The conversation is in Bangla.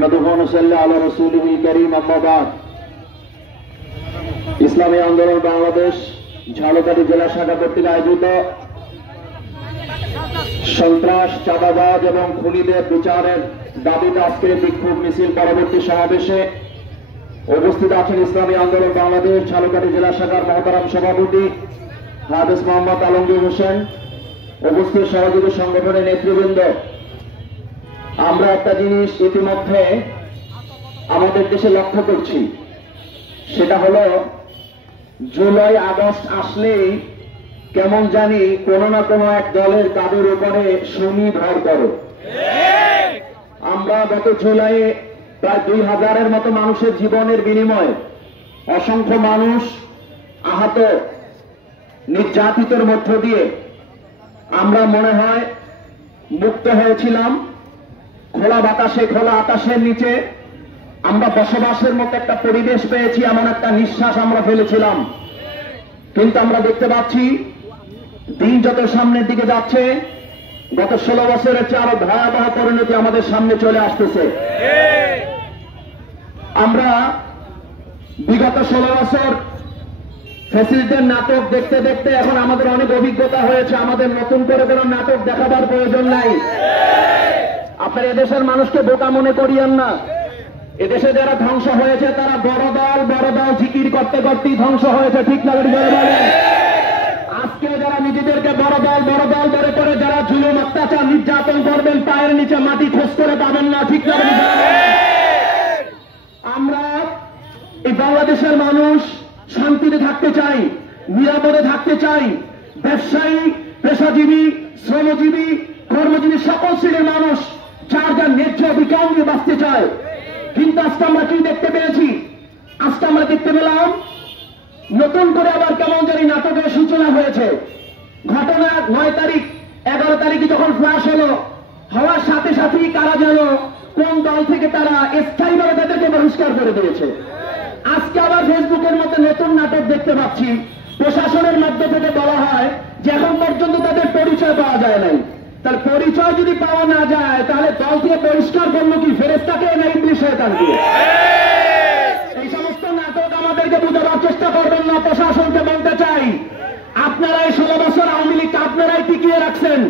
نحمده ونصلي على رسوله الكريم أما بعد ইসলামী আন্দোলন বাংলাদেশ ঝালকাঠি জেলা শাখা কর্তৃক আয়োজিত সন্ত্রাস চাঁদাবাজ এবং খুনিদের বিচারের দাবিতে আজকের বিক্ষোভ মিছিল পরবর্তী সমাবেশে উপস্থিত আছেন ইসলামী আন্দোলন বাংলাদেশ ঝালকাঠি জেলা শাখার মহতারাম সভাপতি হাফেজ মোহাম্মদ আলমগীর হোসেন, উপস্থিত সহযোগী সংগঠনের নেতৃবৃন্দ। আমরা একটা জিনিস ইতিমধ্যে আমাদের দেশে লক্ষ্য করছি, সেটা হলো জুলাই আগস্ট আসলেই কেমন জানি কোনো না কোনো এক দলের কাদের উপরে শনি ভর করে। আমরা গত জুলাইয়ে প্রায় 2000-এর মতো মানুষের জীবনের বিনিময়ে অসংখ্য মানুষ আহত নির্যাতিতের মধ্য দিয়ে আমরা মনে হয় মুক্ত হয়েছিলাম। খোলা বাতাসে খোলা আকাশের নিচে আমরা বসবাসের মতো একটা পরিবেশ পেয়েছি, এমন একটা নিঃশ্বাস আমরা ফেলেছিলাম। কিন্তু আমরা দেখতে পাচ্ছি দিন যত সামনের দিকে যাচ্ছে, গত 16 বছরের চেয়ে আরো ভয়াবহ পরিণতি আমাদের সামনে চলে আসতেছে। আমরা বিগত 16 বছর ফ্যাসিস্টদের নাটক দেখতে দেখতে এখন আমাদের অনেক অভিজ্ঞতা হয়েছে, আমাদের নতুন করে কোনো নাটক দেখাবার প্রয়োজন নাই। আপনার এদেশের মানুষকে বোকা মনে করিয়েন না। এদেশে যারা ধ্বংস হয়েছে তারা বড় দল জিকির করতে করতেই ধ্বংস হয়েছে, ঠিক না? আজকে যারা নিজেদেরকে বড় দল ধরে করে যারা জুলুম অত্যাচার নির্যাতন করবেন, পায়ের নিচে মাটি খোঁজ করে পাবেন না, ঠিক না? আমরা এই বাংলাদেশের মানুষ শান্তিতে থাকতে চাই, নিরাপদে থাকতে চাই। ব্যবসায়ী, পেশাজীবী, শ্রমজীবী, কর্মজীবী সকল শ্রেণীর মানুষ যার যার ন্যায্য অধিকার নিয়ে বাঁচতে চায়। কিন্তু আজকে আমরা কি দেখতে পেয়েছি? আজকে আমরা দেখতে পেলাম নতুন করে আবার কেমন জানি নাটকের সূচনা হয়েছে। ঘটনা 9 তারিখ 11 তারিখে যখন ফ্ল্যাশ হওয়ার সাথে সাথেই কারা যেন কোন দল থেকে তারা স্থায়ীভাবে তাদেরকে বহিষ্কার করে দিয়েছে। আজকে আবার ফেসবুকের মধ্যে নতুন নাটক দেখতে পাচ্ছি, প্রশাসনের মধ্য থেকে বলা হয় যে এখন পর্যন্ত তাদের পরিচয় পাওয়া যায় নাই। তার পরিচয় যদি পাওয়া না যায় তাহলে দল থেকে পরিষ্কার করলো কি ফেরেশতাকে না ইবলিস শয়তানকে? এই সমস্ত নাটক আমাদেরকে বোঝাবার চেষ্টা করবেন না। প্রশাসনকে বলতে চাই, আপনারা এই 16 বছর আওয়ামী লীগকে আপনারাই টিকিয়ে রাখছেন।